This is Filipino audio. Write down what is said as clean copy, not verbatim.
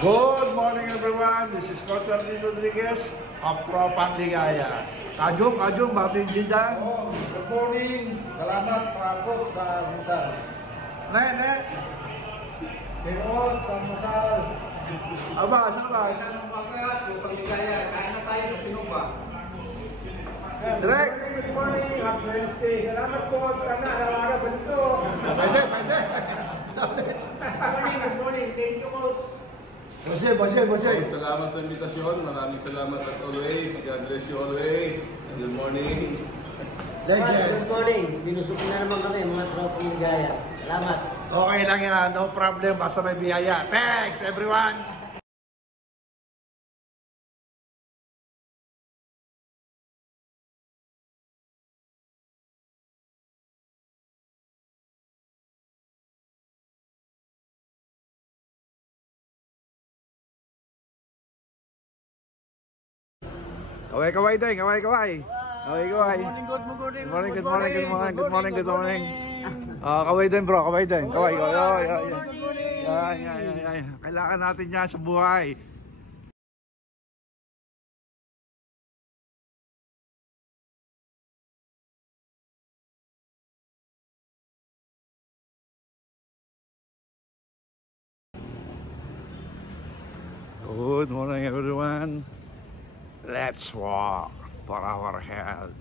Good morning everyone, this is Coach Arlene Rodriguez of Tropang Ligaya. Kajong, batin jindan. Oh, good morning. Salamat Coach sa Musal. Ne. Coach sa Musal. Abas. Tropang Ligaya, kain na tayo sa Sinugba. Direk. Good morning, happy Wednesday. Salamat Coach, sana alawaga ba dito? Pwede. Good morning, thank you Coach. Bose. Salamat sa invitasyon. Maraming salamat as always. God bless you always. Good morning. Legend. Good morning. Binusok na naman kami mga Tropang Ligaya. Salamat. Okay lang yan, no problem, basta may biyaya. Thanks everyone. Kaway. Good morning. Kaway din bro, kaway din. Kaway. Kailangan natin yan sa buhay. Good morning everyone. Let's walk for our health.